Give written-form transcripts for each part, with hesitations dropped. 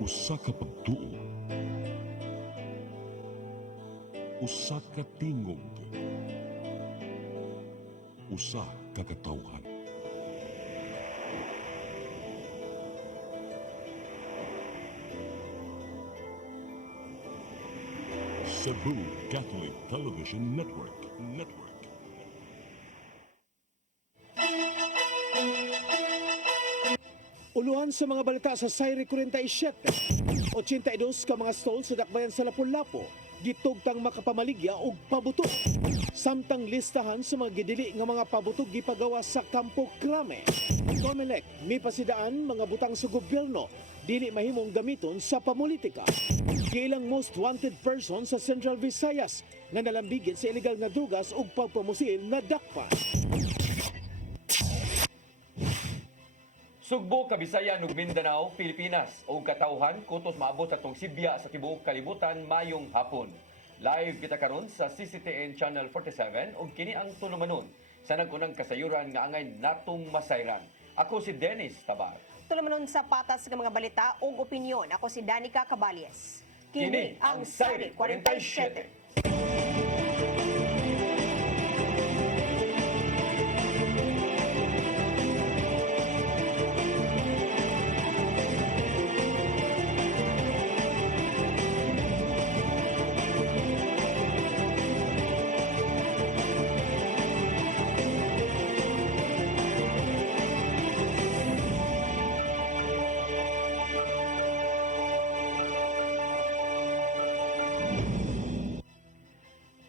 Usa ka pagtuo, usa ka tingog, usa ka katawhan. Cebu Catholic Television Network. Uluhan sa mga balita sa Sayre 47. 82 ka mga stall sa dakbayan sa Lapu-Lapu, gitugtang makapamaligya og pabuto. Samtang listahan sa mga gidili nga mga pabuto gipagawa sa Campo Crame. Comelec, mipasidaan mga butang sa gobyerno, dili mahimong gamiton sa pamulitika. Kilang most wanted person sa Central Visayas nga nalambigin sa illegal nga drugas ug pagpamusil na dakpa. Sugbo, Kabisayan ug Mindanao, Pilipinas o katawhan kutos maabot sa tong Sibya sa tibuok kalibutan mayong hapon. Live kita karon sa CCTN Channel 47 ug kini ang tulumanon sa nag-unang kasayuran nga angay natong masayran. Ako si Dennis Tabar. Tulumanon sa patas ng mga balita ug opinyon. Ako si Danica Caballes. Kini ang Sayre 47.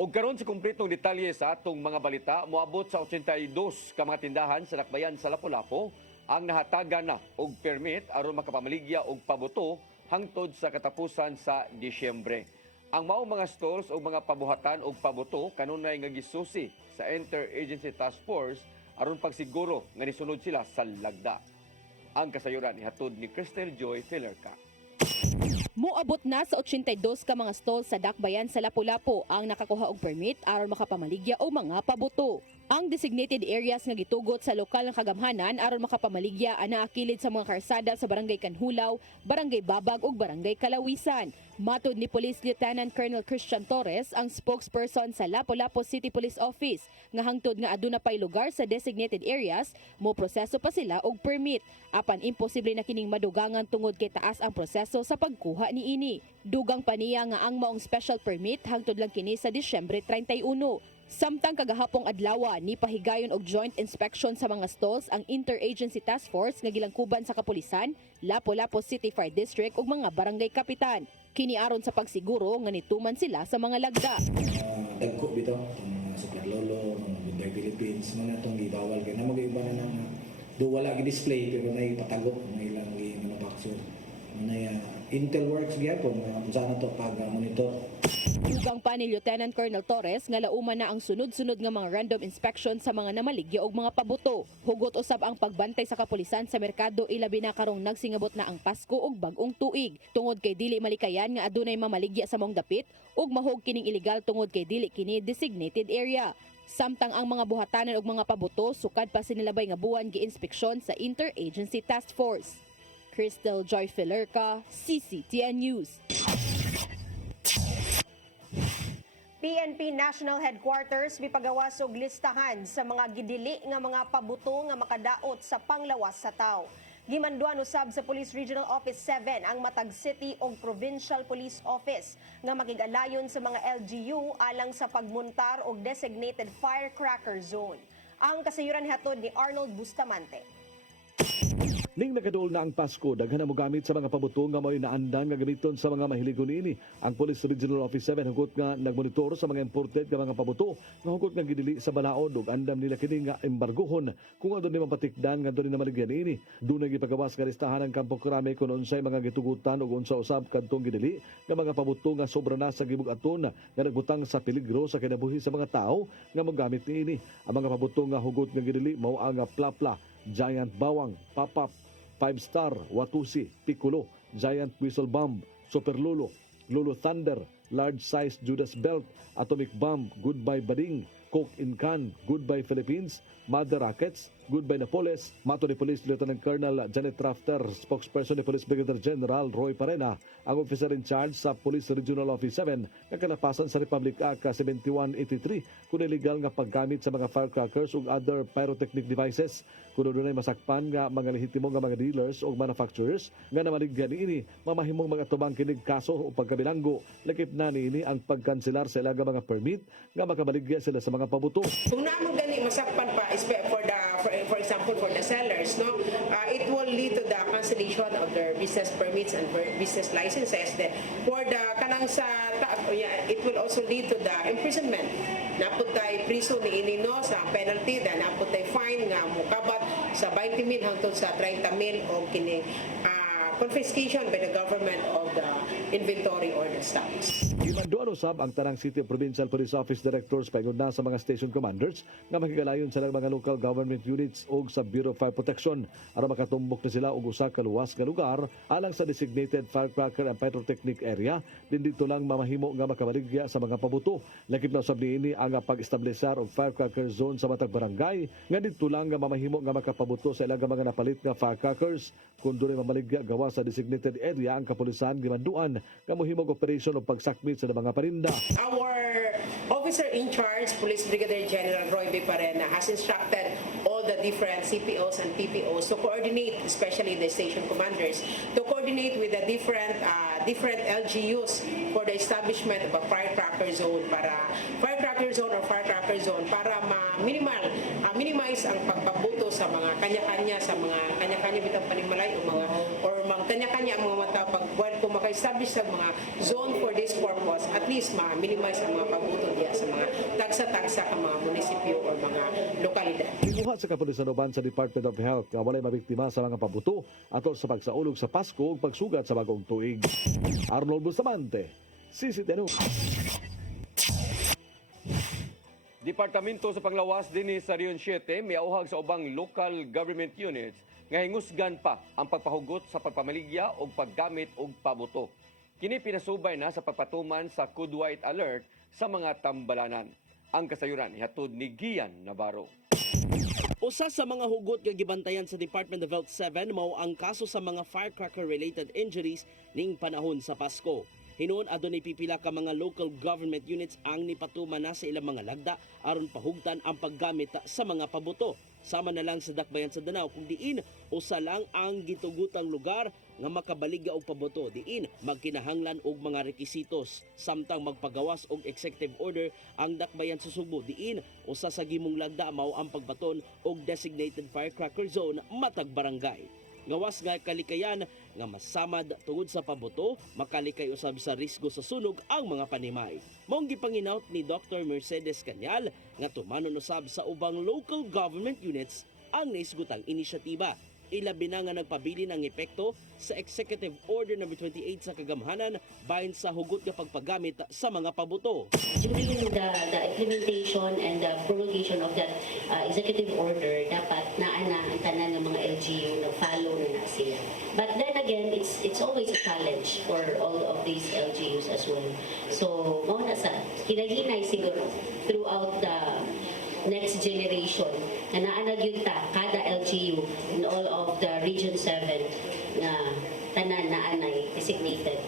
Og karon si kumpletong detalye sa atong mga balita, moabot sa 82 ka mga tindahan sa dakbayan sa Lapu-Lapu ang nahatagan na og permit aron makapamaligya og pabuto hangtod sa katapusan sa Disyembre. Ang mao mga stalls o mga pabuhatan og pabuto kanunay nga gisusi sa Interagency Task Force aron pagsiguro nga nisunod sila sa lagda. Ang kasayuran ihatod ni Cristel Joy Filerca. Moabot na sa 82 ka mga stall sa dakbayan sa Lapu-Lapu ang nakakuha og permit aron makapamaligya og mga pabuto. Ang designated areas nga gitugot sa lokal nga kagamhanan aron makapamaligya ana akilid sa mga karsada sa Barangay Kanhulaw, Barangay Babag ug Barangay Kalawisan. Matud ni Police Lieutenant Colonel Christian Torres, ang spokesperson sa Lapu-Lapu City Police Office, nga hangtod nga aduna pay lugar sa designated areas, mo proseso pa sila og permit. Apan imposible na kining madugangan tungod kay taas ang proseso sa pagkuha niini. Dugang pa niya nga ang maong special permit hangtod lang kini sa Disyembre 31. Samtang kagahapong adlaw ni pahigayon og joint inspection sa mga stalls ang Interagency Task Force nga gilangkuban sa kapulisan, Lapu-Lapu City Fire District ug mga barangay kapitan. Kiniaron sa pagsiguro nga nituman sila sa mga lagda. Dagko bitaw itong Super Lolo, mga Bunday Philippines, mga itong gibawal kaya na mag-iba na ng do wala gi-display pero na ipatago ng ilang manufacture. Na Intel Works gyapon kung saan to pag-monitor. Dugang pa ni Lieutenant Colonel Torres nga lauman na ang sunod-sunod nga mga random inspection sa mga namaligya og mga pabuto. Hugot usab ang pagbantay sa kapulisan sa merkado ilabi na karong nagsingabot na ang Pasko ug bag-ong tuig. Tungod kay dili malikayan nga adunay mamaligya sa mong dapit ug mahog kining illegal tungod kay dili kini designated area. Samtang ang mga buhatanan og mga pabuto sukad pa sinilabay nga buwan gi-inspeksyon sa Interagency Task Force. Cristel Joy Filerca, CCTN News. PNP National Headquarters mipagawas og listahan sa mga gidili nga mga pabuto nga makadaot sa panglawas sa tawo. Gimanduan usab sa Police Regional Office 7 ang matag City ug Provincial Police Office nga makigalayon sa mga LGU alang sa pagmontar og designated firecracker zone. Ang kasayuran hatod ni Arnold Bustamante. Ning nagaduol na ang Pasko, daghan na mo gamit sa mga pabuto nga mao'y naandan nga gamiton sa mga mahiligon ini. Ang Police Regional Office 7 hugot nga nagmonitor sa mga imported nga mga pabuto nga hugot nga gidili sa balaod ug andam nila kini nga embargohon kung adun ni mapatikdan nga adun ni namaligyan ini. Dunay gipagawas nga listahan ang Campo Crame kung unsay mga gitugutan ug unsa usab kadtong gidili nga mga pabuto nga sobra na sa gibug-aton nga nagbutang sa peligro sa kinabuhi sa mga tao nga mogamit niini. Ang mga pabuto nga hugot nga gidili mao ang Plapla, Giant Bawang, Papap, 5-Star, Watusi, Piccolo, Giant Whistle Bomb, Super Lolo, Lolo Thunder, Large Size Judas Belt, Atomic Bomb, Goodbye Bading, Coke in Can, Goodbye Philippines, Mother Rackets, Goodbye Napoles, mato ni Police Lieutenant Colonel Janet Rafter, spokesperson ni Police Brigadier General Roy Parena, ang officer in charge sa Police Regional Office 7 na kalapasan sa Republic Act 7183 kung illegal nga paggamit sa mga firecrackers ug other pyrotechnic devices. Kung dunay masakpan nga mga lehitimo nga mga dealers o manufacturers nga namaligya niini, mamahimong mga tubang kinig kaso o pagkabilanggo. Lakip na niini ang pagkanselar sa ilaga mga permit nga makabaligya sila sa mga pabuto. Kung naman gani masakpan pa is for example for the sellers, no, it will lead to the cancellation of their business permits and business licenses. Then for the kanang sa it will also lead to the imprisonment. Naputay priso ni ini no sa penalty, then naputay fine nga mukabat sa 20,000 hangtod sa 30,000 o kini confiscation by the government of the inventory or the stocks. Gimanduan usab ang tanang City Provincial Police Office Directors paingon na sa mga station commanders nga makigalayon sa mga local government units o sa Bureau of Fire Protection aron makatumbok na sila og usa ka luwas nga lugar alang sa designated firecracker and pyrotechnic area din dito lang mamahimo nga makabaligya sa mga pabuto. Lakip na usab niini ang pag-establisar og firecracker zone sa matag barangay nga dito lang nga mamahimo nga makapabuto sa ilaga mga napalit nga firecrackers kun dunay mamaligya gawa sa designated area ang kapulisan gimanduan nga mohimong operation o pagsakmit sa mga parinda. Our officer in charge, Police Brigadier General Roy B. Parena, has instructed all the different CPOs and PPOs to coordinate, especially the station commanders, to coordinate with the different LGUs for the establishment of a firecracker zone para minimize ang pagpabuto sa mga kanya-kanya bitang panimalay or kanya-kanya ang mga mata kung maka-establish sa mga zone for this purpose, at least ma-minimize ang mga pagbuto diya sa mga tagsa-tagsa ka mga munisipyo o mga lokalidad. Gibuhat sa kapulisan uban sa Department of Health nga walay mabiktima sa mga pabuto atol sa pagsaulog sa Pasko ug pagsugat sa bagong tuig. Arnold Bustamante, CCTV News. Departamento sa Panglawas dinhi sa Region 7 miauhag sa ubang local government units nga hingusgan pa ang pagpahugot sa pagpamaligya o paggamit og pabuto. Kini pinasubay na sa pagpatuman sa Code White Alert sa mga tambalanan. Ang kasayuran ihatod ni Gian Navarro. Usa sa mga hugot nga gibantayan sa Department of Health 7 mao ang kaso sa mga firecracker-related injuries ning panahon sa Pasko. Hinuon adunay pipila ka mga local government units ang nipatuman na sa ilang mga lagda aron pahugtan ang paggamit sa mga pabuto. Sama na lang sa Dakbayan sa Danao kung diin usa lang ang gitugutang lugar nga makabaligya og pabuto, diin magkinahanglan og mga rekisitos samtang magpagawas og executive order ang Dakbayan sa Subo, diin usa sa gimong lagda mao ang pagbaton og designated firecracker zone matag barangay. Gawas nga kalikayan nga masamad tungod sa pabuto, makalikay usab sa risgo sa sunog ang mga panimay. Maong gipanginaut ni Dr. Mercedes Cañal nga tumanon usab sa ubang local government units ang naisgutang inisyatiba. Ilabi na nga nagpabili ng epekto sa Executive Order No. 28 sa kagamhanan bahin sa hugot nga pagpagamit sa mga pabuto. During the implementation and the promulgation of that executive order, dapat naana ang tanan ng mga LGU na follow na sila. But then again, it's always a challenge for all of these LGUs as well. So, mauna sa hinahinay siguro throughout the next generation na naanag yun ta, kada LGU in all of the Region 7 na tanan naanay designated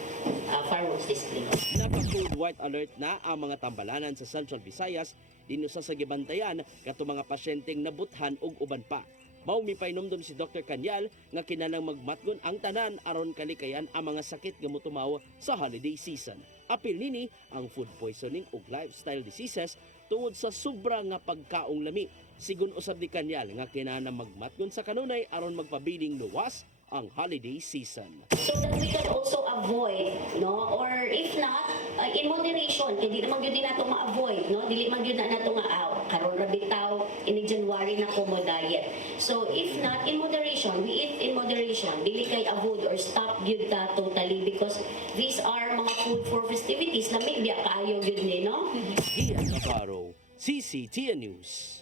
fireworks display. Naka-code white alert na ang mga tambalanan sa Central Visayas dinho sa gibantayan kato mga pasyenteng nabuthan og uban pa. Mao mipainomdom si Dr. Cañal nga kinahanglang magmatgon ang tanan aron kalikayan ang mga sakit nga motumaw sa holiday season. Apil nini ang food poisoning ug lifestyle diseases tungod sa sobra nga pagkaong lami. Sigun usab ni Cañal nga kinahanglang magmatgon sa kanunay aron magpabiling luwas ang holiday season. So that we can also avoid, no? Or if not, in moderation, kaya di naman yun din nato ma-avoid, no? Dili man yun na nato nga karon ra bitaw, ini January na ko mo diet. So if not, in moderation, we eat in moderation, dili kay avoid or stop yun ta totally because these are mga food for festivities na may biya kaayo yun ni, no? Gian Navarro, CCTN News.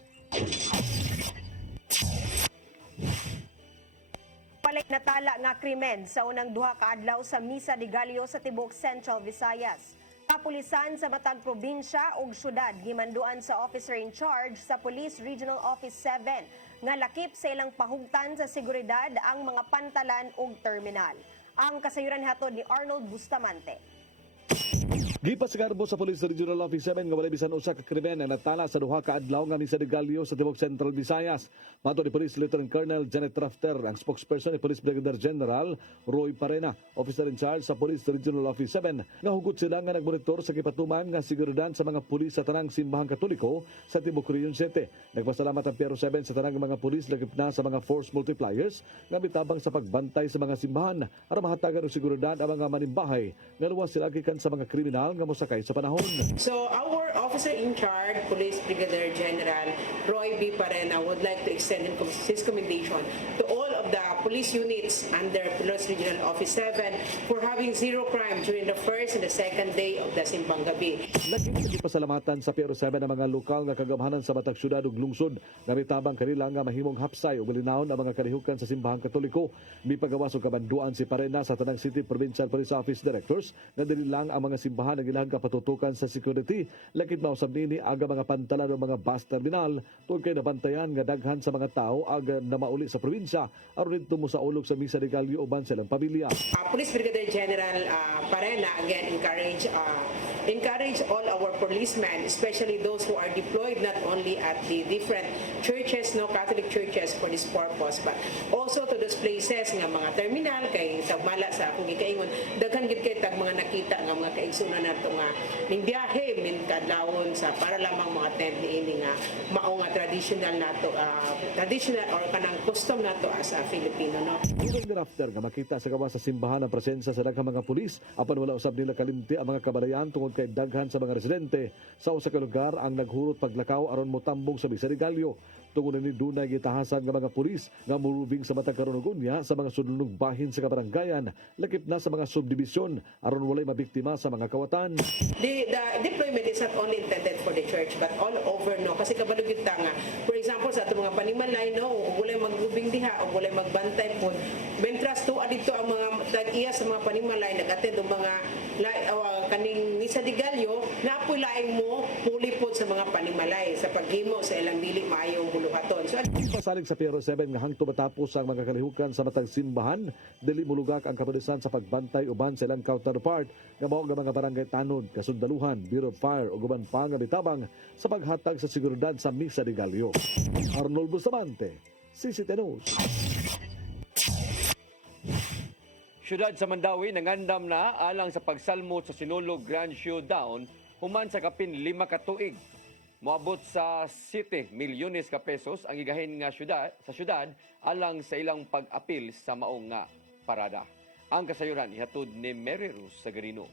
Palit natala nga krimen sa unang duha ka adlaw sa Misa de Gallo sa tibuok Central Visayas. Kapulisan sa matag probinsya ug syudad gimanduan sa officer in charge sa Police Regional Office 7 nga lakip sa ilang pahugtan sa seguridad ang mga pantalan ug terminal. Ang kasayuran hatod ni Arnold Bustamante. Gipasagarbo sa Police Regional Office 7 nga walay bisan usa ka krimen ang natala sa duha ka adlaw nga misa de Gallo sa tibuok Central Visayas. Mato ni Police Lieutenant Colonel Janet Rafter, ang spokesperson ni Police Brigadier General Roy Parena, officer in charge sa Police Regional Office 7, nga hugot sila nga nagmonitor sa gipatuman nga seguridad sa mga pulis sa tanang simbahang Katoliko sa tibuok Region 7. Nagpasalamat ang Piero 7 sa tanang mga pulis lagip na sa mga force multipliers nga mitabang sa pagbantay sa mga simbahan aron mahatagan og seguridad ang mga manimbahay nga luwas sila gikan sa mga kriminal nga mosakay sa panahon. So our officer in charge, Police Brigadier General Roy B. Parena, would like to extend his commendation to all of the police units under Police Regional Office 7 for having zero crime during the first and the second day of the Simbang Gabi. Lagi pasalamatan sa Piero 7 ang mga lokal nga kagamhanan sa matag syudad ug lungsod nga mitabang kanila nga mahimong hapsay ug malinawon ang mga kalihukan sa simbahang Katoliko. Mipagawas og kabanduan si Parena sa tanang City Provincial Police Office Directors nga dili lang ang mga simbahan ang ilang kapatutukan sa security, lakit mausab nini aga mga pantalan o mga bus terminal tungod kay nabantayan nga daghan sa mga tao aga na mauli sa probinsya aron dito mo sa ulog sa misa de Gallo uban silang pamilya. Police Brigadier General Parena again encourage all our policemen, especially those who are deployed not only at the different churches, Catholic churches for this purpose, but also to those places nga mga terminal kay sa mala sa akong gikaingon daghan gid kay tag mga nakita nga mga kaigsunan nato nga ning biyahe min kadlawon sa para lamang mga tent niini nga mao nga traditional nato traditional or kanang custom nato as a Filipino, no. Even thereafter nga makita sa gawas sa simbahan ang presensya sa daghang mga pulis apan wala usab nila kalimti ang mga kabalayan tungod kay daghan sa mga residente sa usa ka lugar ang naghurot paglakaw aron motambong sa misa de Gallo. Tungod ni dunay gitahasan nga mga pulis nga moving sa matag karunugonya sa mga sudlunog bahin sa kabaranggayan lakip na sa mga subdivision aron walay mabiktima sa mga kawatan. The deployment is not only intended for the church but all over, no, kasi kabalo gyud ta nga for example sa ato mga panimalay, no, ug walay maglubing diha ug walay magbantay pod mentras tuwa dito ang mga tag-iya sa mga panimalay nag-attend og mga kaning misa de Gallo naapoy laing mo huli pod sa mga panimalay sa paghimo sa ilang dili maayong buluhaton. So Pasalig sa Piero 7 nga hangtod matapos ang mga kalihukan sa matag simbahan, dili mulugak ang kapulisan sa pagbantay uban sa ilang counterpart nga mao nga mga barangay tanod, kasundaluhan, Bureau of Fire ug uban pa nga mitabang sa paghatag sa seguridad sa misa de Gallo. Arnold Bustamante, CCTV News. Syudad sa Mandawi nangandam na alang sa pagsalmot sa Sinulog Grand Showdown human sa kapin 5 ka tuig. Moabot sa 7 milyones ka pesos ang igahin nga syudad alang sa ilang pag-apil sa maong nga parada. Ang kasayuran ihatod ni Mary Rose Sagarino.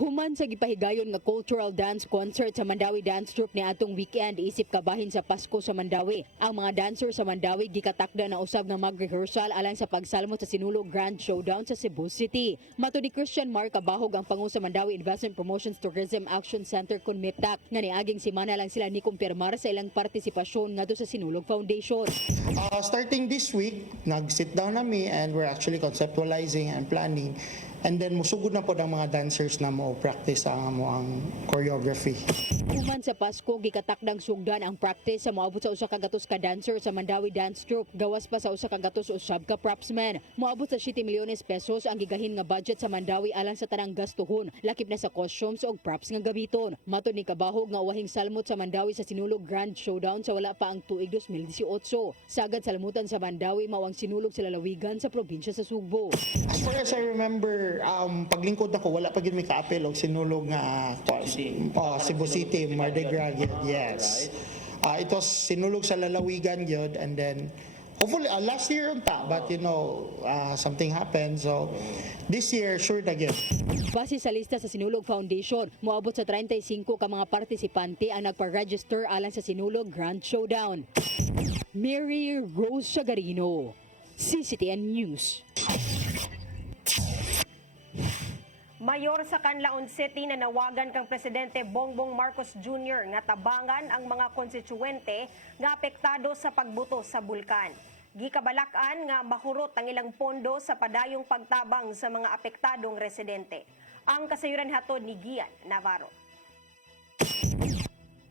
Human sa gipahigayon nga cultural dance concert sa Mandawi Dance Troupe ni atong weekend isip kabahin sa Pasko sa Mandawi. Ang mga dancer sa Mandawi gikatakda na usab nga mag-rehearsal alang sa pagsalmot sa Sinulog Grand Showdown sa Cebu City. Mato ni Christian Mark Kabahog ang pangu sa Mandawi Investment Promotions Tourism Action Center kun MIPTAC nga niaging semana lang sila ni kumpirmar sa ilang partisipasyon ngadto sa Sinulog Foundation. Starting this week, nag-sit down nami and we're actually conceptualizing and planning. And then musugod na po ng mga dancers na mo practice ang choreography. Human sa Pasko, gikatakdang sugdan ang practice sa moabot sa usa ka gatos ka dancer sa Mandawi Dance Troupe. Gawas pa sa usa ka gatos usab ka propsman. Moabot sa 7 milyones pesos ang gigahin nga budget sa Mandawi alang sa tanang gastuhon, lakip na sa costumes ug props nga gamiton. Matod ni Kabahog nga uwahing salmot sa Mandawi sa Sinulog Grand Showdown sa wala pa ang tuig 2018. Sagad salmutan sa Mandawi mao ang sinulog sa lalawigan sa probinsya sa Sugbo. As far as I remember, paglingkod ako, wala pa gid may kaapil og sinulog nga Cebu City, Mardi Gras, yes. Ito sinulog sa lalawigan gyud and then hopefully last year unta but something happened so this year sure na gyud. Base sa lista sa Sinulog Foundation, moabot sa 35 ka mga partisipante ang nagpa-register alang sa Sinulog Grand Showdown. Mary Rose Sagarino, CCTN News. Mayor sa Canlaon City na nawagan kang Presidente Bongbong Marcos Jr. nga tabangan ang mga konstituwente nga apektado sa pagbuto sa bulkan. Gikabalakan nga mahurot ang ilang pondo sa padayong pagtabang sa mga apektadong residente. Ang kasayuran hatod ni Gian Navarro.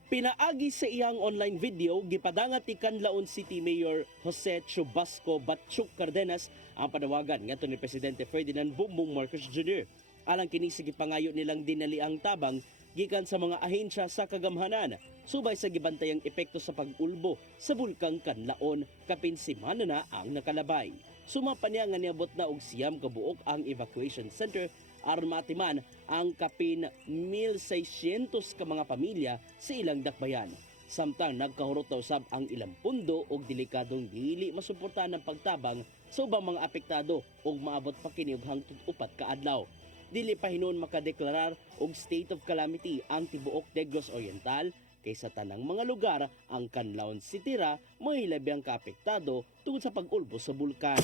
Pinaagi sa iyang online video, gipadangat ni Canlaon City Mayor Jose Chubasco Batchuk Cardenas ang panawagan ngadto ni Presidente Ferdinand Bongbong Marcos Jr. Alang kini sa gipangayo nilang dinali ang tabang gikan sa mga ahensya sa kagamhanan subay sa gibantayang epekto sa pag-ulbo sa bulkang Canlaon kapin semana na ang nakalabay. Sumapa niya nga niabot na og siyam ka buok ang evacuation center aron matiman ang kapin 1,600 ka mga pamilya sa ilang dakbayan. Samtang nagkahurot na usab ang ilang pundo og delikadong dili masuportahan ng pagtabang sa ubang mga apektado og maabot pa kini og hangtod 4 ka adlaw. Dili pa hinon makadeklarar og state of calamity ang tibuok Negros Oriental kay sa tanang mga lugar ang Canlaon City ra mahilabiyang kaapektado tungod sa pag-ulbo sa bulkan.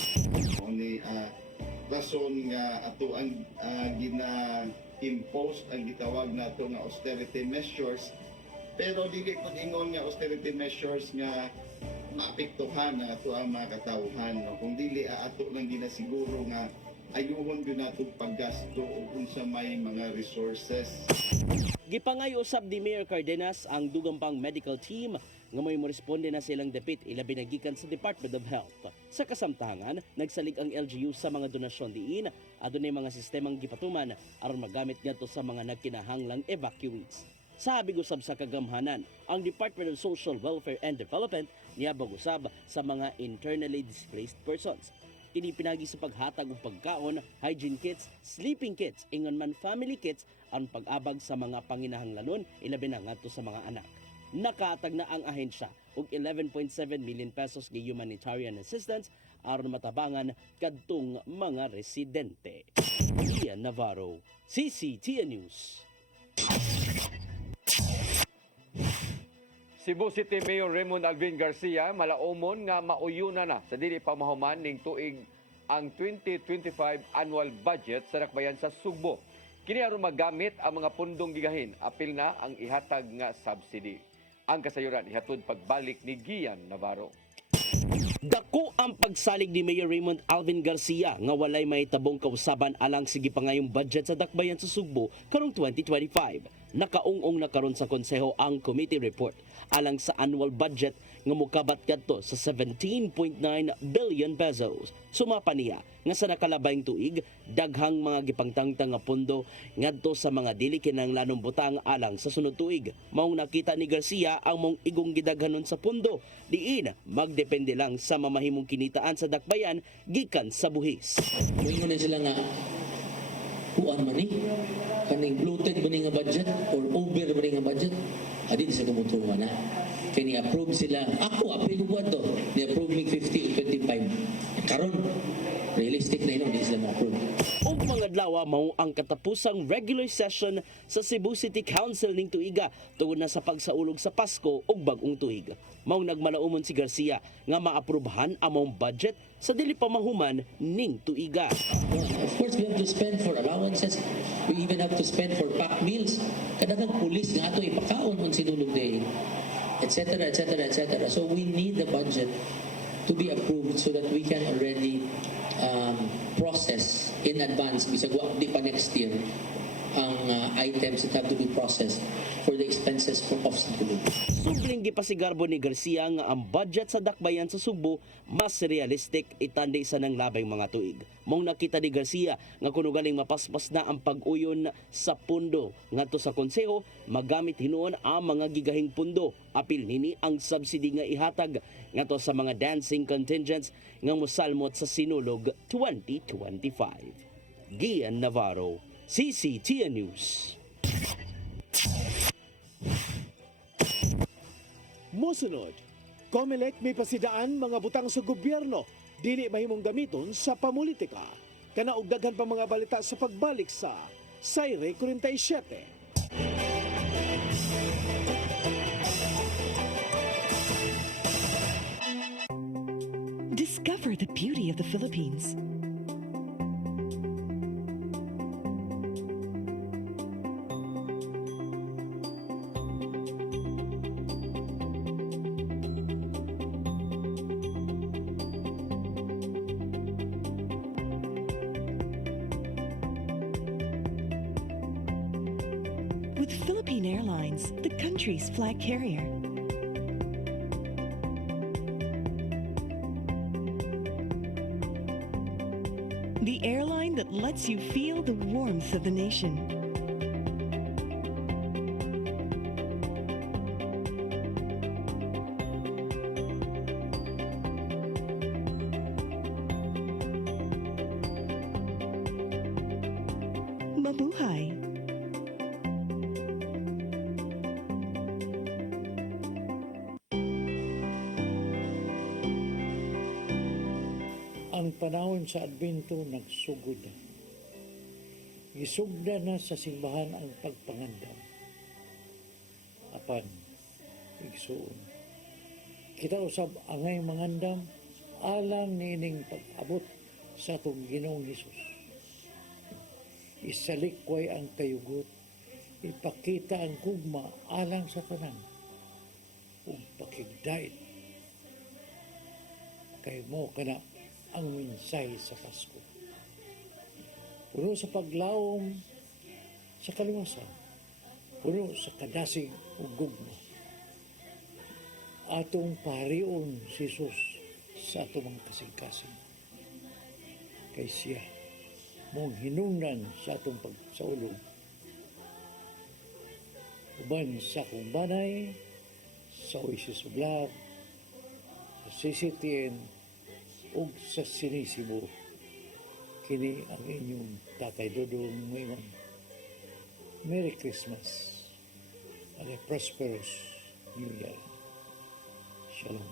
Only rason nga ato ang gina-impose ang gitawag nato nga austerity measures, pero dili ko ingon nga austerity measures nga maapektuhan ang ato ang mga katawhan, no? Kung dili ato lang ginasiguro nga ayuhon gyud nato paggasto og unsa may mga resources. Gipangayo usab ni Mayor Cardenas ang dugang pang medical team nga may moresponde na silang dapit ilabi na gikan sa Department of Health. Sa kasamtangan, nagsalig ang LGU sa mga donasyon diin adunay mga sistemang gipatuman aron magamit ngadto sa mga nagkinahanglang evacuees. Sabi usab sa kagamhanan, ang Department of Social Welfare and Development niabag usab sa mga internally displaced persons. Kini pinagi sa paghatag og pagkaon, hygiene kits, sleeping kits, ingon man family kits ang pag-abag sa mga panginahanglanon ilabi na ngadto sa mga anak. Nakaatag na ang ahensya og 11.7 million pesos nga humanitarian assistance aron matabangan kadtong mga residente. Ian Navarro, CCTN News. Cebu City Mayor Raymond Alvin Garcia malaumon nga mauyuna na sa dili pamahuman ning tuig ang 2025 annual budget sa dakbayan sa Sugbo. Kini aron magamit ang mga pundong gigahin, apil na ang ihatag nga subsidy. Ang kasayuran ihatod pagbalik ni Gian Navarro. Dako ang pagsalig ni Mayor Raymond Alvin Garcia nga walay mahitabong kausaban alang sige pangayong budget sa dakbayan sa Sugbo karong 2025. Nakaungong na karon sa konseho ang committee report alang sa annual budget nga mokabat kadto sa 17.9 billion pesos. Sumapa niya nga sa nakalabayng tuig daghang mga gipangtangtang nga pondo ngadto sa mga dili kinahanglanong butang alang sa sunod tuig. Maong nakita ni Garcia ang mong igong gidaghanon sa pondo diin magdepende lang sa mamahimong kinitaan sa dakbayan gikan sa buhis. Moingon na sila nga kuan man ni kaning bloated ba ni nga budget or over ba ni nga budget adin sa kumutuwa na kay ni-approve sila ako apil ko to ni-approve mig 50 o 25 karon realistic na yun, hindi sila ma-approve. Og mga adlaw mao ang katapusang regular session sa Cebu City Council ning tuiga tungod na sa pagsaulog sa Pasko ug bag-ong tuig. Maong nagmalaumon si Garcia nga maaprubahan ang maong budget sa dili pamahuman ning tuiga. Of course, we have to spend for allowances. We even have to spend for packed meals. Kadagang pulis nga ato ipakaon kung sinulog day, etc., etc., etc. So we need the budget to be approved so that we can already process in advance bisag di pa next year ang items that have to be processed for the expenses for Sugbo. Subling gipasigarbo ni Garcia nga ang budget sa dakbayan sa Sugbo mas realistic itandi sa nang labay mga tuig. Mong nakita ni Garcia nga kuno galing mapaspas na ang pag-uyon sa pundo ngadto sa konseho magamit hinuon ang mga gigahing pundo apil nini ang subsidy nga ihatag ngadto sa mga dancing contingents nga mosalmot sa Sinulog 2025. Gian Navarro, CCTN News. Mosunod, COMELEC may pasidaan mga butang sa gobyerno dili mahimong gamiton sa pamulitika. Kanaog daghan pa mga balita sa pagbalik sa Sayre 47. Discover the beauty of the Philippines. Airlines, the country's flag carrier. The airline that lets you feel the warmth of the nation. Mabuhay! Ang panahon sa Adbento nagsugod na. Gisugda na sa simbahan ang pagpangandam. Apan, igsuon. Kita usab angay mangandam alang nining pag-abot sa atong Ginoong Hesus. Isalikway ang kayugot, ipakita ang gugma alang sa tanan, ug pakigdait. Kay mo kana ang mensahe sa Pasko. Puno sa paglawom sa kaluwasan, puno sa kadasig ug gugma. Atong parion si Jesus sa atong mga kasing-kasing. Kay siya, mong hinungdan sa atong pagsaulog. Uban sa akong banay, sa Oasis of Love, sa CCTN, ug sa sinisibo. Kini ang inyong Tatay Dodong ngayon. Merry Christmas and a prosperous New Year. Shalom.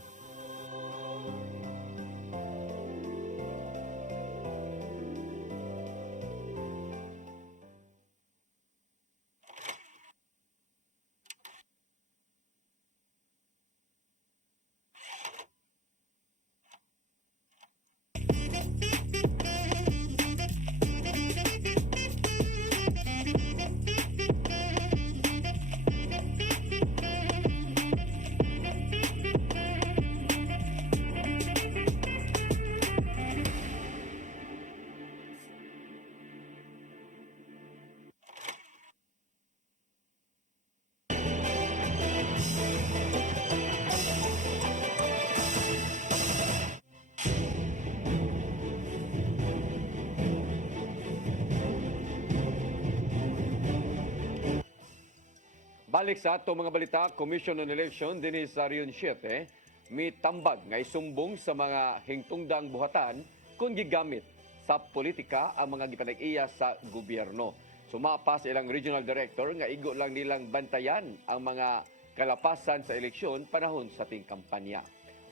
Balik sa ato mga balita, Commission on Election dinhi sa Rion 7, may tambag nga isumbong sa mga hingtungdang buhatan kung gigamit sa politika ang mga gipanag-iya sa gobyerno. Sumapa sa ilang regional director nga igo lang nilang bantayan ang mga kalapasan sa eleksyon panahon sa ting kampanya.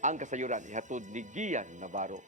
Ang kasayuran ihatod ni Gian Navarro.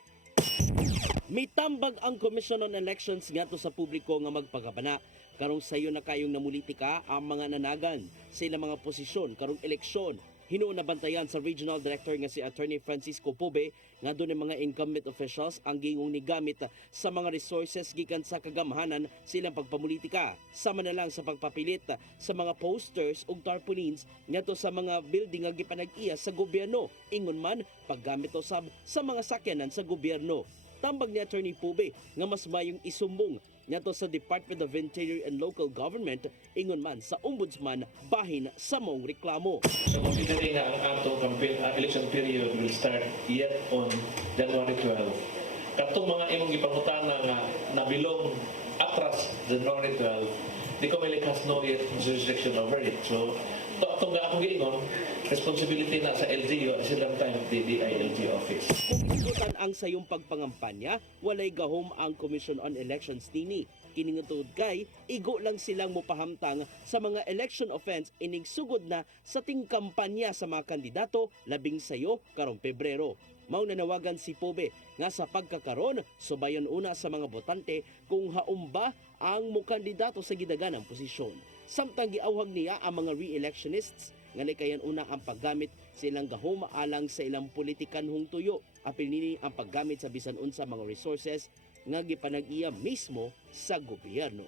May tambag ang Commission on Elections ngadto sa publiko nga magpagabana karong sayo na kayong namulitika ang mga nanagan sa ilang mga posisyon karong eleksyon. Hinuon na bantayan sa regional director nga si Attorney Francisco Pobe nga doon mga incumbent officials ang gingong nigamit sa mga resources gikan sa kagamhanan sa ilang pagpamulitika. Sama na lang sa pagpapilit sa mga posters ug tarpaulins ngadto sa mga building nga gipanag-iya sa gobyerno. Ingon man paggamit usab sa mga sakyanan sa gobyerno. Tambag ni Attorney Pobe nga mas mayong isumbong ngadto sa Department of Interior and Local Government, ingon man sa Ombudsman bahin sa maong reklamo. So considering nga ang atong election period will start yet on January 12, katong mga imong gipangutana nga nabilong atras January 12, di ko may likas no yet jurisdiction over it. So atong nga akong giingon, responsibility na sa LGU at silang time the DILG office. Kung isutan ang sayong pagpangampanya, walay gahom ang Commission on Elections nini. Kiningutod kay, igo lang silang mopahamtang sa mga election offense ining sugod na sa ting kampanya sa mga kandidato labing sayo karong Pebrero. Mao nanawagan si Pobe nga sa pagkakaron subayon una sa mga botante kung haumba ang mokandidato sa gidaganang posisyon. Samtang giawhag niya ang mga re-electionists nga likayan una ang paggamit sa ilang gahom alang sa ilang politikanhong tuyo. Apil nini ang paggamit sa bisan unsa mga resources nga gipanag-iya mismo sa gobyerno.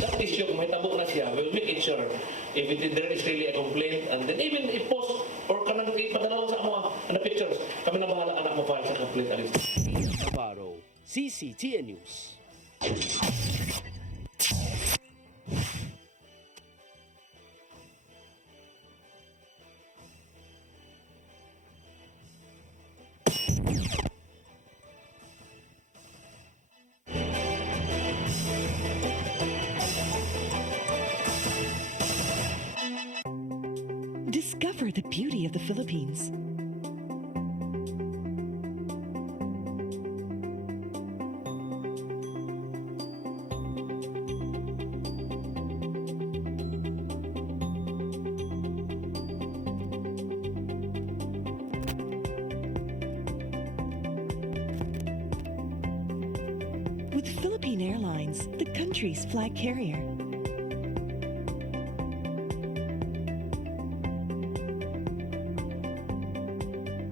That issue, kung mahitabo na siya, we'll make it sure if there is really a complaint and then even if post or kanang ipadala sa amo ang pictures, kami na bahala anak mo file sa complaint alist. Navarro, CCTN News. Discover the beauty of the Philippines. With Philippine Airlines, the country's flag carrier.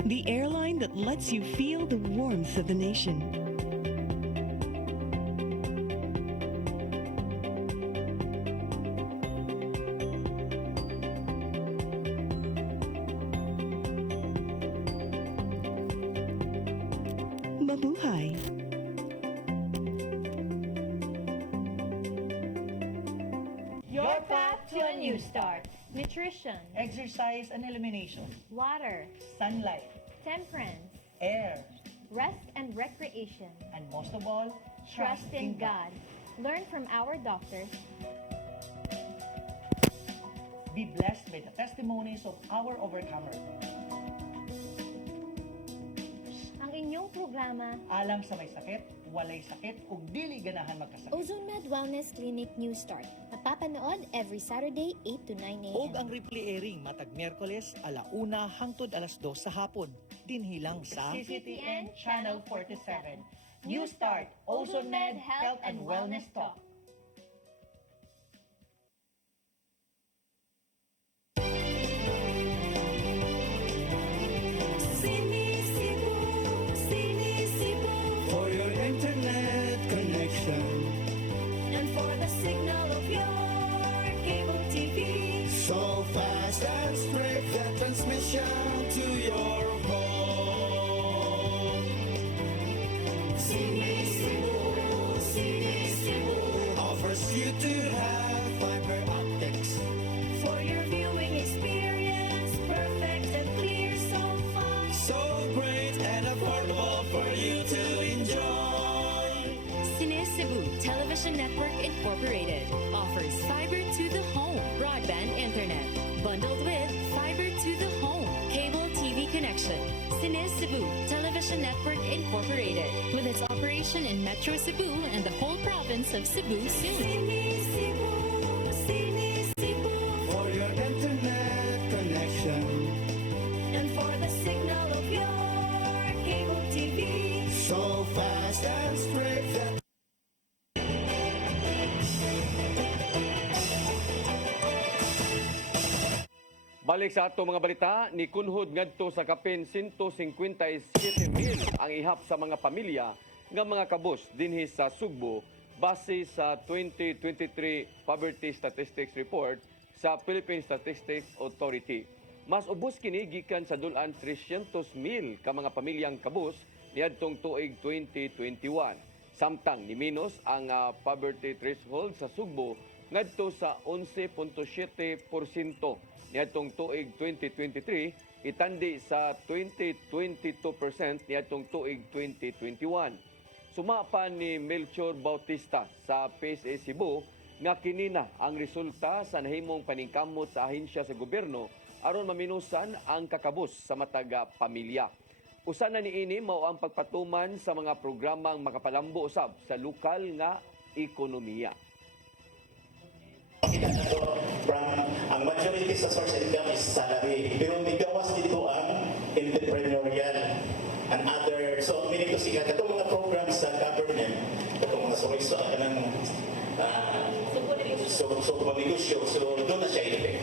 The airline that lets you feel the warmth of the nation. Mabuhay! Your path to a new start. Nutrition, Exercise and elimination. water, Sunlight. temperance, Air. rest and recreation. And most of all, Trust in God. Learn from our doctors. Be blessed by the testimonies of our overcomers. Ang inyong programa, Alam sa may sakit, walay sakit, ug dili ganahan magkasakit. OzoneMed Wellness Clinic New Start. Mapapanood every Saturday 8 to 9 a.m. Og ang replay airing matag Miyerkules 1:00 hangtod 2:00 sa hapon. Dinhilang sa CCTN Channel 47. New Start, OzoneMed Health and Wellness Talk. For your internet connection And for the signal of your cable TV. so fast and straight the transmission to your home. Sini Cebu offers you to have fiber optics. For your viewing experience, perfect and clear so far. So great and affordable for you to enjoy. Cine Cebu Television Network Incorporated offers fiber to the home broadband internet bundled with fiber to the home cable TV connection. Cine Cebu Television Network Incorporated with its operation in Metro Cebu and the whole province of Cebu soon. For your internet connection And for the signal of your cable TV. so fast and straight that Balik sa ato mga balita, ni kunhod ngadto sa kapin 157,000 ang ihap sa mga pamilya nga mga kabus dinhi sa Sugbo base sa 2023 Poverty Statistics Report sa Philippine Statistics Authority. Mas ubos kini gikan sa dulan 300,000 ka mga pamilyang kabus niadtong tuig 2021. Samtang ni minus ang poverty threshold sa Sugbo ngadto sa 11.7% niadtong tuig 2023 itandi sa 22% niadtong tuig 2021. Suma pa ni Melchor Bautista sa PSA Cebu nga kini na ang resulta sa nahimong paningkamot sa ahensya sa gobyerno aron maminusan ang kakabus sa matag pamilya. Usa na niini mao ang pagpatuman sa mga programang makapalambo usab sa lokal nga ekonomiya. Ang majority sa source income is salary. Pero migawas dito ang entrepreneurial and other. So, meaning to say, itong mga programs sa government, itong mga source, negosyo, so doon na siya effect.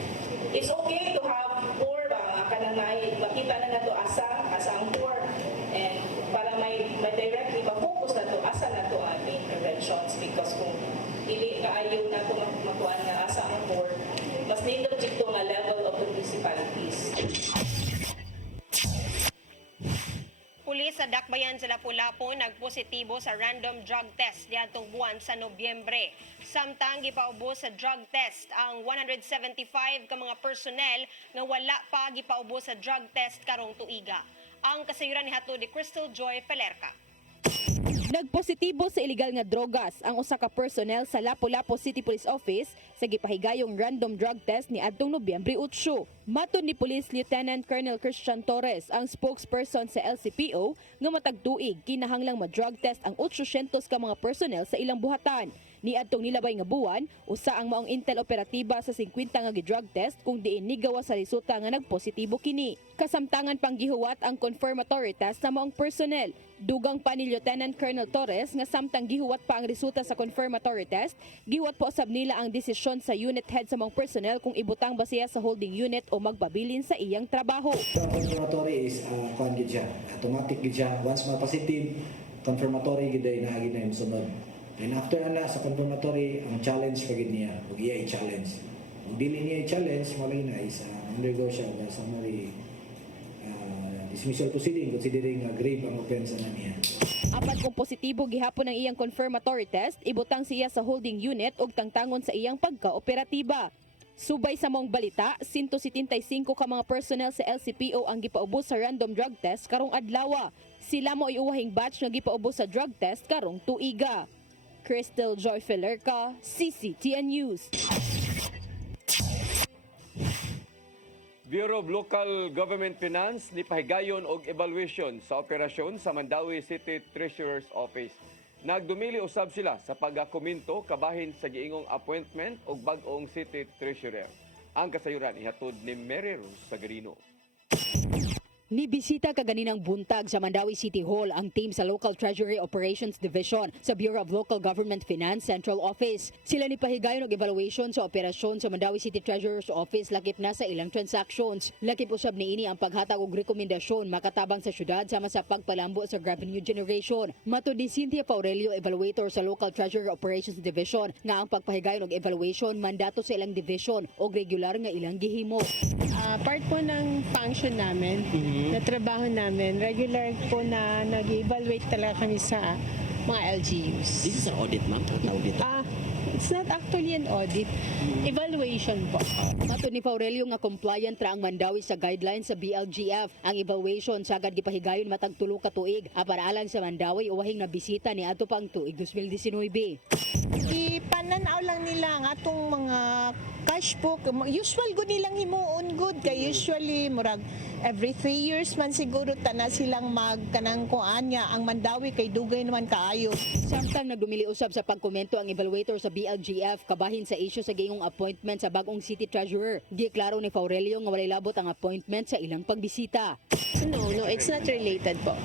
It's okay to have poor ba kananay makita na nato asa ang poor and para may directly ma-focus na to asa na to ang interventions because kung dili kaayo na to makuha nga asa ang poor mas nindot dito nga level of the municipalities. Pulis sa Dakbayan sa Lapu-Lapu nagpositibo sa random drug test niadtong buwan sa Nobyembre. Samtang gipaubos sa drug test ang 175 ka mga personnel nga wala pa gipaubos sa drug test karong tuiga. Ang kasayuran ni hatod ni Crystal Joy Pelerca. Nagpositibo sa illegal nga drogas ang usa ka personnel sa Lapu-Lapu City Police Office sa gipahigayong random drug test ni adtong Nobyembre 8. Matud ni Police Lieutenant Colonel Christian Torres, ang spokesperson sa LCPO, nga matag tuig kinahanglang ma-drug test ang 800 ka mga personnel sa ilang buhatan. Ni adtong nilabay nga buwan, usa ang maong intel operatiba sa 50 nga gi-drug test kung diin nigawa sa resulta nga nagpositibo kini. Kasamtangan pang gihuwat ang confirmatory test sa maong personnel. Dugang pa ni Lieutenant Colonel Torres nga samtang gihuwat pa ang resulta sa confirmatory test, gihuwat po usab nila ang desisyon sa unit head sa maong personnel kung ibutang ba siya sa holding unit o magpabilin sa iyang trabaho. Ang confirmatory is kuan gid siya, automatic gid siya. Once ma-positive, confirmatory gid ay naagi na yung sunod. And after ana sa confirmatory, ang challenge pagid niya, ug iya i-challenge. Kung dili niya i-challenge, malay na is undergo siya sa summary dismissal proceeding considering grave ang offense na niya. Apan kung positibo gihapon ang iyang confirmatory test, ibutang siya sa holding unit ug tangtangon sa iyang pagka-operatiba. Subay sa mong balita, 175 ka mga personnel sa LCPO ang gipaubos sa random drug test karong adlaw. Sila mo iuwahing batch nga gipaubos sa drug test karong tuiga. Crystal Joy Felerca, CCTN News. Bureau of Local Government Finance ni pahigayon og evaluation sa operasyon sa Mandawi City Treasurer's Office. Nagdumili usab sila sa pagakomento kabahin sa giingong appointment og bag-ong City Treasurer. Ang kasayuran ihatod ni Mary Rose Sagarino. Nibisita kaganinang buntag sa Mandawi City Hall ang team sa Local Treasury Operations Division sa Bureau of Local Government Finance Central Office. Sila ni pahigayon og evaluation sa operasyon sa Mandawi City Treasurer's Office lakip na sa ilang transactions. Lakip usab niini ang paghatag og rekomendasyon makatabang sa syudad sama sa pagpalambo sa revenue generation. Matud ni Cynthia Paurelio, evaluator sa Local Treasury Operations Division, nga ang pagpahigayon og evaluation mandato sa ilang division og regular nga ilang gihimo. Part po ng function namin, na trabaho namin, regular po na nag-evaluate talaga kami sa mga LGUs. This is an audit, ma'am? Audit? It's not actually an audit. Evaluation po. Matud ni Paurelio nga compliant ra ang Mandawi sa guidelines sa BLGF. Ang evaluation sagad gipahigayon matag 3 ka tuig. Aparaalan sa Mandawi uwahing na bisita ni adto pang tuig 2019. Ipananaw lang nila ang atong mga cash book. Usual good nilang himuon good. Kaya usually murag every 3 years man siguro tana silang magkanang kuan nga ang Mandawi kay dugay naman kaayo. Samtang nagdumili usab sa pagkomento ang evaluator sa BLGF kabahin sa issue sa giingong appointment sa bagong City Treasurer. Giklaro ni Paurelio nga walay labot ang appointment sa ilang pagbisita. No, it's not related po.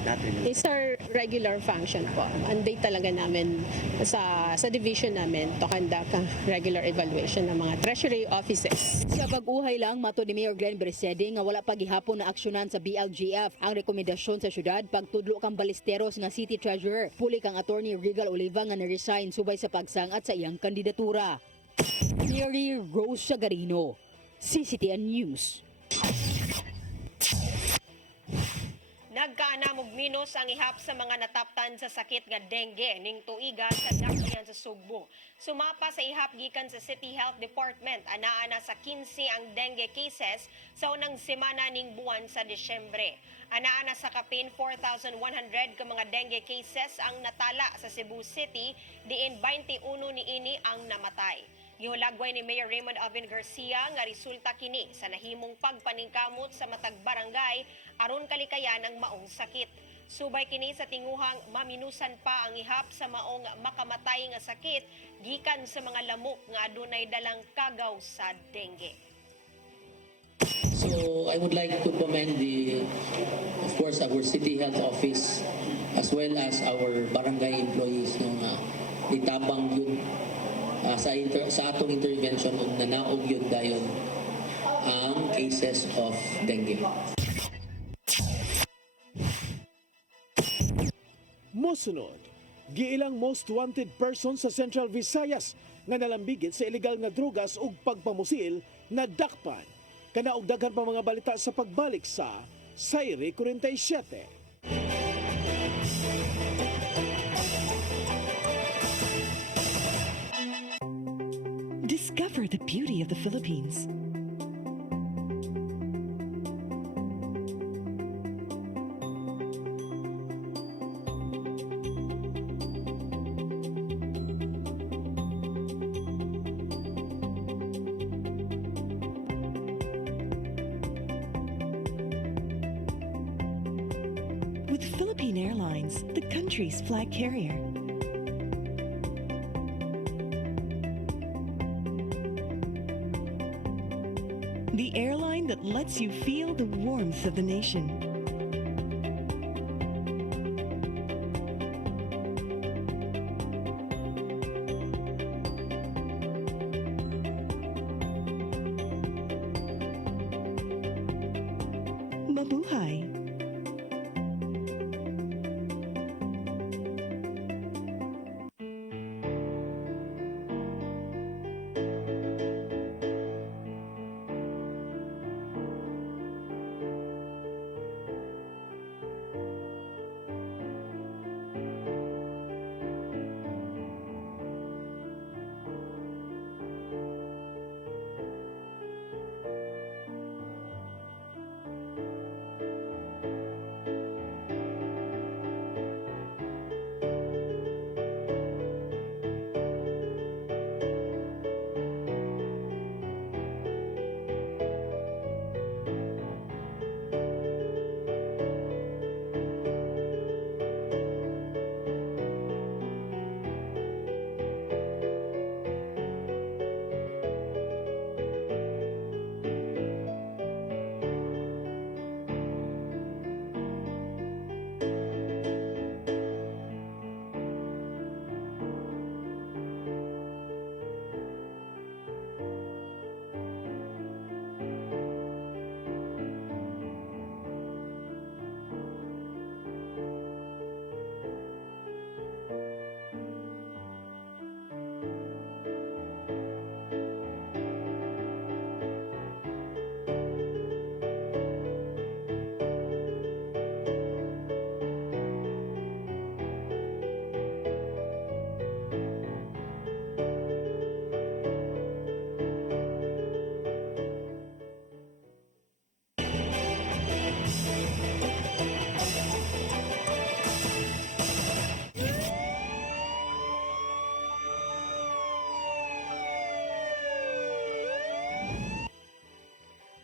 It's our regular function po. Anday talaga namin sa division namin to conduct ang regular evaluation ng mga treasury offices. Sa pag-uhay lang, mato ni Mayor Glenn Bersede nga wala pa gihapon na aksyonan sa BLGF ang rekomendasyon sa syudad pagtudlo kang balisteros nga City Treasurer. Puli kang attorney Regal Oliva nga na-resign subay sa pagsangat sa iyang kandidatura. Mary Rose Sagarino, CCTN News. Nagkaanamog minos ang ihap sa mga nataptan sa sakit nga dengue ning tuiga sa Dakbayan sa Sugbo. Sumapa sa ihap gikan sa City Health Department, anaa na sa 15 ang dengue cases sa unang semana ning buwan sa Disyembre. Anaa na sa kapin 4,100 ka mga dengue cases ang natala sa Cebu City, diin 21 niini ang namatay. Gihulagway ni Mayor Raymond Alvin Garcia nga resulta kini sa nahimong pagpaningkamot sa matag barangay aron kalikayan ang maong sakit. Subay kini sa tinguhang maminusan pa ang ihap sa maong makamatay nga sakit gikan sa mga lamok nga adunay dalang kagaw sa dengue. So I would like to commend of course, our City Health Office as well as our barangay employees no nga itabang yun sa atong intervention ug nanaog yun dayon ang cases of dengue. Mosunod, giilang most wanted person sa Central Visayas nga nalambigit sa illegal nga drogas ug pagpamusil na dakpan. Kanaog daghan pa mga balita sa pagbalik sa Sayre 47. Discover the beauty of the Philippines. Philippine Airlines, the country's flag carrier. The airline that lets you feel the warmth of the nation. Mabuhay!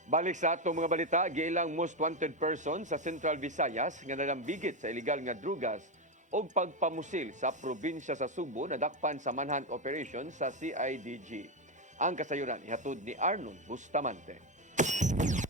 Balik sa atong mga balita, giilang most wanted person sa Central Visayas nga nalambigit sa illegal nga drugas o pagpamusil sa probinsya sa Subo na dakpan sa manhunt operation sa CIDG. Ang kasayuran ihatod ni Arnold Bustamante.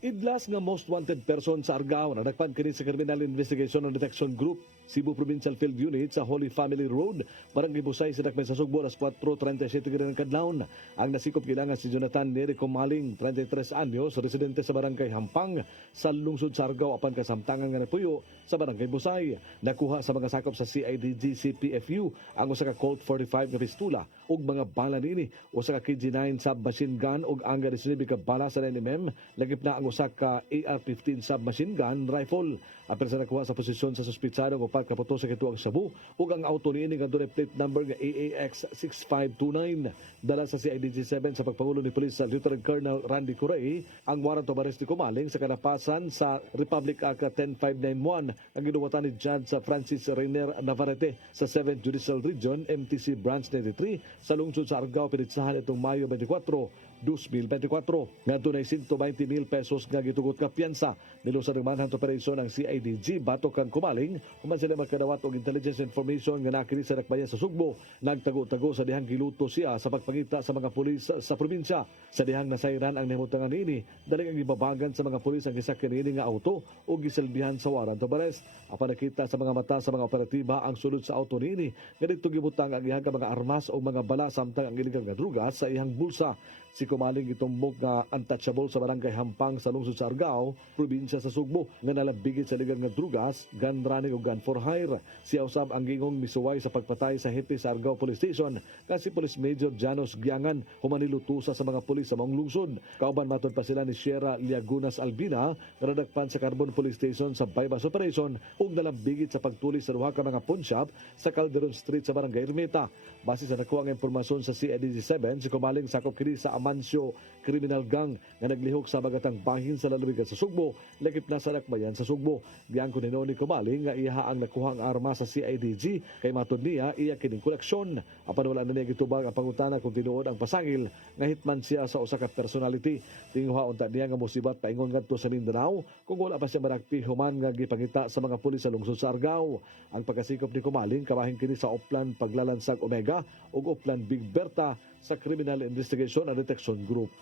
Idlas nga most wanted person sa Argao na nagpan kini sa Criminal Investigation and Detection Group, Cebu Provincial Field Unit sa Holy Family Road, Barangay Busay sa Dakbayan sa Sugbo, alas 4:37 ng kadlawon. Ang nasikop gilangan si Jonathan Neri Comaling, 33 anyos, residente sa Barangay Hampang, sa lungsod sa Argao apan kasamtangan nga napuyo sa Barangay Busay. Nakuha sa mga sakop sa CIDG CPFU ang usa ka Colt 45 nga pistola ug mga bala niini, usa ka KG9 submachine gun ug ang 19 ka bala sa 9mm, lagip na ang usa ka AR-15 submachine gun rifle. Apil sa nakuha sa posisyon sa suspitsadong upat kaputo sa kituang Cebu ug ang auto niini nga dunay plate number nga AAX 6529 dala sa CIDG 7 sa pagpangulo ni Police Lieutenant Colonel Randy Curay ang warrant of arrest ni Comaling sa kalapasan sa Republic Act 10591 ang ginuwatan ni Judge Francis Rainer Navarrete sa 7th Judicial Region MTC Branch 93 sa lungsod sa Argao pinitsahan itong Mayo 24, 2024. Ngadto na 120,000 pesos nga gitugot ka piyansa nilusan ng manhunt operation ng CIDG batok kang Comaling human sila magkadawat og intelligence information nga nakiri sa Dakbayan sa Sugbo. Nagtago-tago sa dihang giluto siya sa pagpangita sa mga pulis sa probinsya. Sa dihang nasayran ang nahimutangan niini, daling ang ibabagan sa mga pulis ang gisakyan niini nga auto o gisilbihan sa warrant of arrest. Apan nakita sa mga mata sa mga operatiba ang sulod sa auto niini nga dito gibutang ang ihang mga armas o mga bala samtang ang iligang nga drugas sa ihang bulsa. Si Comaling itumbok nga untouchable sa Barangay Hampang sa lungsod sa Argao, probinsya sa Sugbo, nga nalambigit sa ligang nga drugas, gun running o gun for hire. Siya usab ang gingong misuway sa pagpatay sa hepe sa Argao Police Station kasi Police Major Janos Giangan humanilutusa sa mga pulis sa maong lungsod. Kauban matod pa sila ni Sierra Liagunas Albina nga nadagpan sa Carbon Police Station sa bypass operation ug nalambigit sa pagtulis sa duha ka mga pawn shop sa Calderon Street sa Barangay Ermita. Base sa nakuha nga impormasyon sa CIDG 7, si Comaling sakop kini sa Amancio criminal gang nga naglihok sa bagatang bahin sa lalawigan sa Sugbo, lakip na sa Dakbayan sa Sugbo. Giangkon ni Noni Kumaling nga iha ang nakuha ang arma sa CIDG kay matud niya iya kining koleksyon. Apan wala na niya gitubag ang pangutana kung tinuod ang pasangil nga hitman siya sa usa ka personality. Tinguha unta niya nga musibat paingon ngadto sa Mindanao kung wala pa siya maragpi human nga gipangita sa mga pulis sa lungsod sa Argao. Ang pagkasikop ni Kumaling kabahin kini sa Oplan Paglalansag Omega ug Oplan Big Berta sa Criminal Investigation and Detection Group.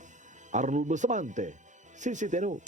Arnold Bustamante, CCTV News.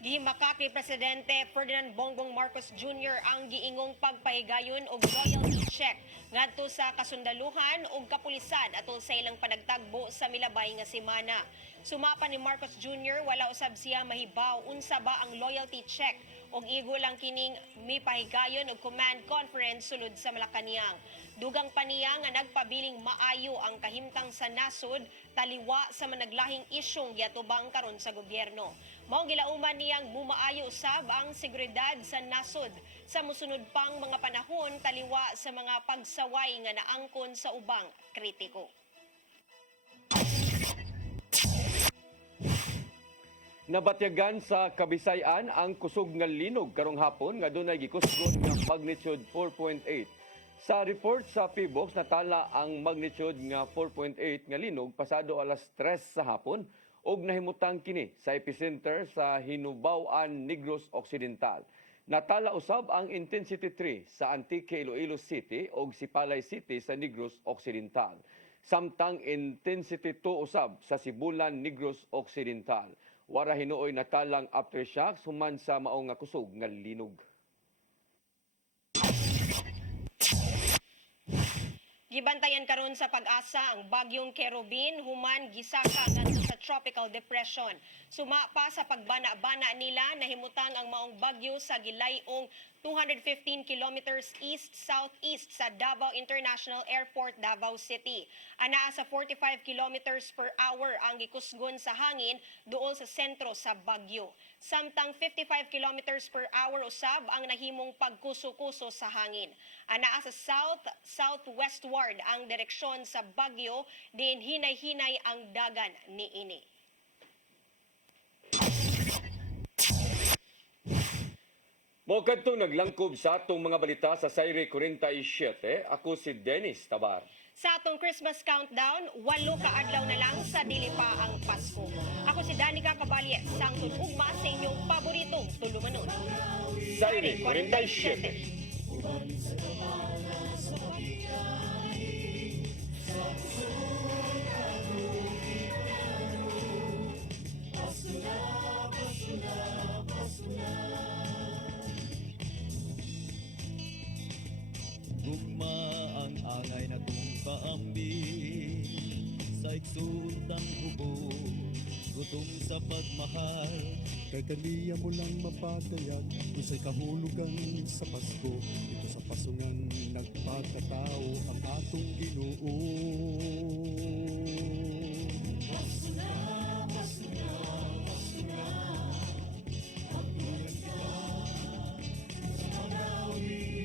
Gihimaka kay Presidente Ferdinand Bongbong Marcos Jr. ang giingong pagpahigayon og royalty check ngadto sa kasundaluhan ug kapulisan atol sa ilang panagtagbo sa milabay nga semana. Sumapa ni Marcos Jr. wala usab siya mahibaw unsa ba ang loyalty check og igo lang kining mipahigayon og command conference sulod sa Malacañang. Dugang pa niya nga nagpabiling maayo ang kahimtang sa nasod taliwa sa managlahing isyong giatubang karon sa gobyerno. Mao gilauman niyang mumaayo usab ang seguridad sa nasod sa mosunod pang mga panahon taliwa sa mga pagsaway nga naangkon sa ubang kritiko. Nabatyagan sa Kabisayan ang kusog nga linog karong hapon nga dunay gikusgon nga magnitude 4.8. Sa report sa PBOX natala ang magnitude nga 4.8 nga linog pasado alas 3 sa hapon ug nahimutang kini sa epicenter sa Hinubaw-an, Negros Occidental. Natala usab ang intensity 3 sa Antique Iloilo City ug Sipalay City sa Negros Occidental. Samtang intensity 2 usab sa Sibulan, Negros Occidental. Wara hinuoy natalang aftershocks human sa mao nga kusog nga linog. Gibantayan karon sa Pag-asa ang bagyong Kerubin human gisaka ngadto sa tropical depression. Suma pa sa pagbana-bana nila nahimutang ang maong bagyo sa gilayong 215 kilometers east-southeast sa Davao International Airport, Davao City. Anaa sa 45 kilometers per hour ang gikusgon sa hangin duol sa sentro sa bagyo. Samtang 55 kilometers per hour usab ang nahimong pagkuso-kuso sa hangin. Anaa sa south-southwestward ang direksyon sa bagyo, diin hinay-hinay ang dagan niini. Mo kadtong naglangkob sa atong mga balita sa Sayre 47, ako si Dennis Tabar. Sa atong Christmas countdown, 8 ka adlaw na lang sa dili pa ang Pasko. Ako si Danica Caballes, sangtod ugma sa inyong paboritong tulumanon. Sayre 47. Gugma ang angay na tong kaambi sa igsuntang hubog, gutom sa pagmahal. Kay kaniya mo lang mapatayag, usay kahulugan sa Pasko. Ito sa pasungan nagpakatao ang atong Ginoo. Pasko na, Pasko na, Pasko na. Pagbulan ka sa panawi.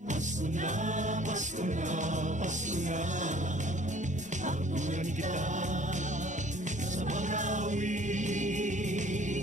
Pasko na, Pasko na, Pasko na, pagbulan kita.